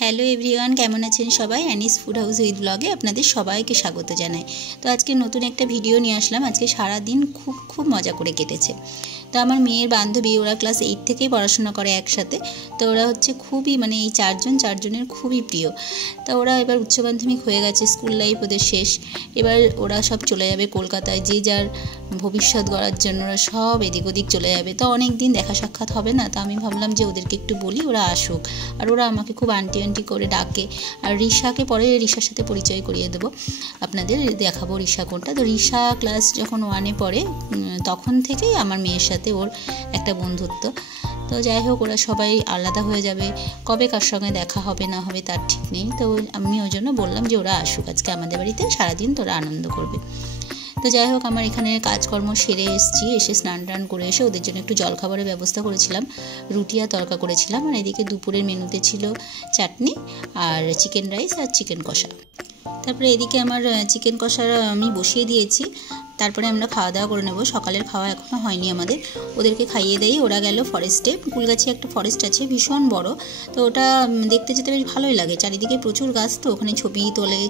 Hello everyone, কেমন আছেন সবাই? অ্যানিস ফুড হাউস উইথ ব্লগে আপনাদের সবাইকে স্বাগত জানাই। তো আজকে নতুন একটা ভিডিও নিয়ে আসলাম। আজকে সারা দিন খুব মজা করে কেটেছে। তো আমার মেয়ের বান্ধবী, ওরা ক্লাস 8 থেকেই পড়াশোনা করে একসাথে। তো ওরা হচ্ছে খুবই এই চারজনের খুবই প্রিয়। তো ওরা এবার উচ্চ মাধ্যমিক হয়ে গেছে, স্কুল লাইফ ওদের শেষ। এবার ওরা সব চলে যাবে কলকাতায়, যে যার ভবিষ্যৎ গড়ার জন্য ওরা সব এদিক ওদিক চলে যাবে। তো অনেক দিন দেখা সাক্ষাৎ হবে না, তো আমি ভাবলাম যে ওদেরকে একটু বলি ওরা আসুক। আর ওরা আমাকে খুব আন্টি আন্টি করে ডাকে। আর রিশাকে পরে রিশার সাথে পরিচয় করিয়ে দেবো, আপনাদের দেখাবো রিশা কোনটা। তো রিশা ক্লাস যখন 1-এ পড়ে তখন থেকেই আমার মেয়ের সাথে ওর একটা বন্ধুত্ব। তো যাই হোক, ওরা সবাই আলাদা হয়ে যাবে, কবে কার সঙ্গে দেখা হবে না হবে তার ঠিক নেই। তো আমি ওই জন্য বললাম যে ওরা আসুক আজকে আমাদের বাড়িতে, সারাদিন তোরা আনন্দ করবে। তো যাই হোক, আমার এখানে কাজকর্ম সেরে এসে স্নান টান করে এসে ওদের জন্য একটু জলখাবারের ব্যবস্থা করেছিলাম, রুটি আর তড়কা করেছিলাম। আর এদিকে দুপুরের মেনুতে ছিল চাটনি আর চিকেন রাইস আর চিকেন কষা। তারপরে এদিকে আমার চিকেন কষা আমি বসিয়ে দিয়েছি, তারপরে আমরা খাওয়া দাওয়া করে নেব। সকালের খাওয়া এখনও হয়নি আমাদের। ওদেরকে খাইয়ে দেই, ওরা গেল ফরেস্টে। কুলগাছি একটা ফরেস্ট আছে, ভীষণ বড়। তো ওটা দেখতে যেতে বেশ ভালোই লাগে, চারিদিকে প্রচুর গাছ। তো ওখানে ছবি তোলে,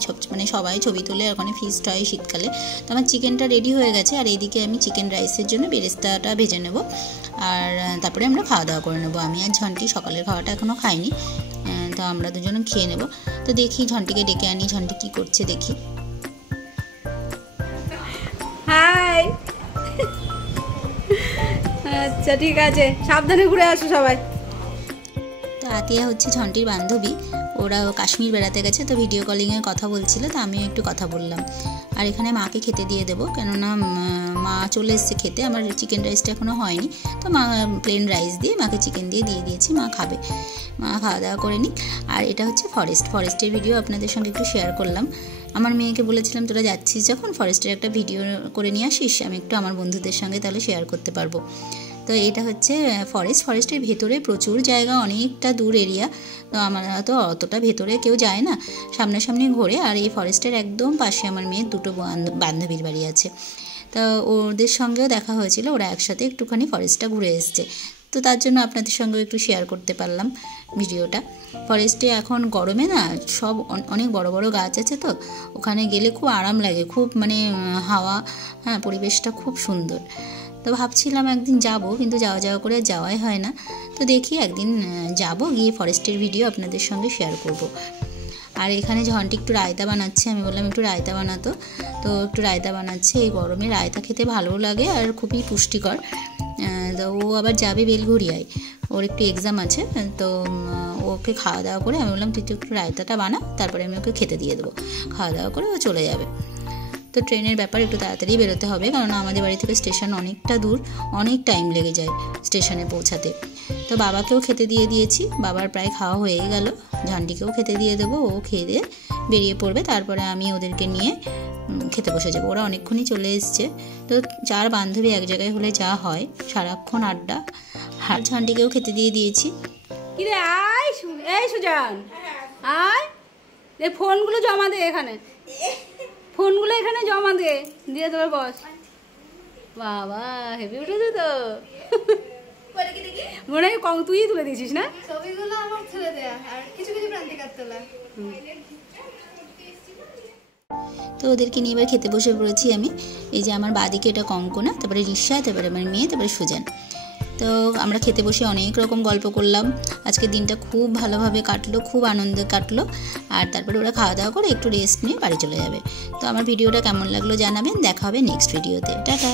সবাই ছবি তোলে, আর ওখানে ফিস্ট হয় শীতকালে। তো আমার চিকেনটা রেডি হয়ে গেছে, আর এইদিকে আমি চিকেন রাইসের জন্য বেরেস্তাটা ভেজে নেব, আর তারপরে আমরা খাওয়া দাওয়া করে নেব। আমি আর ঝন্টি সকালের খাওয়াটা এখনও খাইনি, তো আমরা দুজন খেয়ে নেব। তো দেখি ঝন্টিকে ডেকে আনি, ঝন্টি কী করছে দেখি। হাই, আচ্ছা ঠিক আছে, সাবধানে ঘুরে আসো সবাই। তো আতিয়া হচ্ছে ঝন্টির বান্ধবী, ওরা কাশ্মীর বেড়াতে গেছে, তো ভিডিও কলিংয়ে কথা বলছিল, তো আমিও একটু কথা বললাম। আর এখানে মাকে খেতে দিয়ে দেবো, কেননা মা চলে এসছে খেতে। আমার চিকেন রাইসটা এখনও হয়নি, তো মা প্লেন রাইস দিয়ে মাকে চিকেন দিয়ে দিয়েছি, মা খাবে। মা খাওয়া দাওয়া করে নিক। আর এটা হচ্ছে ফরেস্টের ভিডিও আপনাদের সঙ্গে একটু শেয়ার করলাম। আমার মেয়েকে বলেছিলাম তোরা যাচ্ছিস যখন ফরেস্টের একটা ভিডিও করে নিয়ে আসিস, আমি একটু আমার বন্ধুদের সঙ্গে তাহলে শেয়ার করতে পারবো। তো এটা হচ্ছে ফরেস্টের ভেতরে প্রচুর জায়গা, অনেকটা দূর এরিয়া। তো আমরা তো অতটা ভেতরে কেউ যায় না, সামনাসামনি ঘোরে। আর এই ফরেস্টের একদম পাশে আমার মেয়ের দুটো বান্ধবীর বাড়ি আছে। তো ওদের সঙ্গেও দেখা হয়েছিল, ওরা একসাথে একটুখানি ফরেস্টটা ঘুরে এসছে। তো তার জন্য আপনাদের সঙ্গেও একটু শেয়ার করতে পারলাম ভিডিওটা। ফরেস্টে এখন গরমে না সব অনেক বড় বড় গাছ আছে, তো ওখানে গেলে খুব আরাম লাগে, খুব হাওয়া, পরিবেশটা খুব সুন্দর। তো ভাবছিলাম একদিন যাব, কিন্তু যাওয়া করে যাওয়াই হয় না। তো দেখি একদিন যাব, গিয়ে ফরেস্টের ভিডিও আপনাদের সঙ্গে শেয়ার করব। আর এখানে ঝন্টি একটু রায়তা বানাচ্ছে, আমি বললাম একটু রায়তা বানাতো, তো একটু রায়তা বানাচ্ছে। এই গরমে রায়তা খেতে ভালো লাগে আর খুবই পুষ্টিকর। তো ও আবার যাবে বেলঘরিয়ায়, ওর একটু এক্সাম আছে। তো ওকে খাওয়া দাওয়া করে আমি বললাম তুই একটু রায়তাটা বানা, তারপরে আমি ওকে খেতে দিয়ে দেবো। খাওয়া দাওয়া করে ও চলে যাবে। তো ট্রেনের ব্যাপার, একটু তাড়াতাড়ি বেরোতে হবে, কারণ আমাদের বাড়ি থেকে স্টেশন অনেকটা দূর, অনেক টাইম লেগে যায় স্টেশনে পৌঁছাতে। তো বাবাকেও খেতে দিয়ে দিয়েছি, বাবার প্রায় খাওয়া হয়ে গেল। ঝান্ডিকেও খেতে দিয়ে দেবো, ও খেয়ে দিয়ে বেরিয়ে পড়বে। তারপরে আমি ওদেরকে নিয়ে খেতে বসে যাবো। ওরা অনেকক্ষণই চলে এসছে। তো 4 বান্ধবী এক জায়গায় হলে যা হয়, সারাক্ষণ আড্ডা। আর ঝান্ডিকেও খেতে দিয়ে দিয়েছি। কিরে আয়, এই সুজান আয়, এই ফোনগুলো জমা দে এখানে, ফোনগুলো এখানে জমা দিয়ে তোর বস। বাবা হেভি উঠেছে তো, মনে হয় কম তুই তুলে দিয়েছিস না? ছবিগুলো আমার তুলে দেয়া, আর কিছু প্রান্তিকার তোলা। তো ওদেরকে নিয়ে এবার খেতে বসে পড়েছি আমি। এই যে আমার বাদিকে এটা কঙ্কনা, তারপরে রিশা, তারপরে আমার মেয়ে, তারপরে সুজান। তো আমরা খেতে বসে অনেক রকম গল্প করলাম। আজকের দিনটা খুব ভালোভাবে কাটলো, খুব আনন্দে কাটলো। আর তারপরে ওরা খাওয়া দাওয়া করে একটু রেস্ট নিয়ে বাড়ি চলে যাবে। তো আমার ভিডিওটা কেমন লাগলো জানাবেন, দেখা হবে নেক্সট ভিডিওতে। টাটা।